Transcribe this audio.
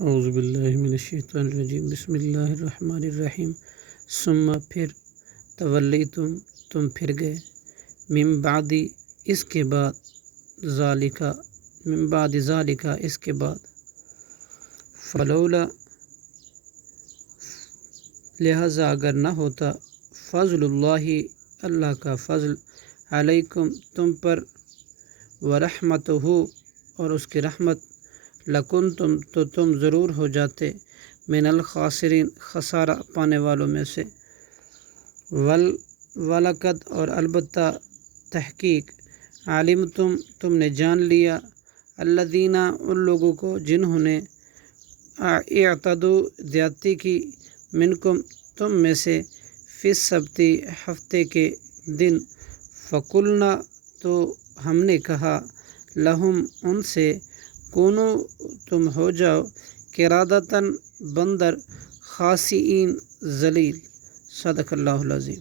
اعوذ باللہ من الشیطان الرجیم بسم اللہ الرحمن الرحیم ثم پھر تولیتم تم پھر گئے من بعد اس کے بعد ذالک اس کے بعد فلولا لہذا اگر نہ ہوتا فضل اللہ اللہ کا فضل علیکم تم پر ورحمتہ اور اس کی رحمت لکنتم تو تم ضرور ہو جاتے من الخاسرین خسارہ پانے والوں میں سے ولقد اور البتہ تحقیق علمتم تم نے جان لیا الذین ان لوگوں کو جنہوں نے اعتدوا زیادتی کی منکم تم میں سے فی السبت ہفتے کے دن فقلنا تو ہم نے کہا لہم ان سے کونو تم ہو جاؤ قرادتاً بندر خاسئین ذلیل صدق اللہ العظیم۔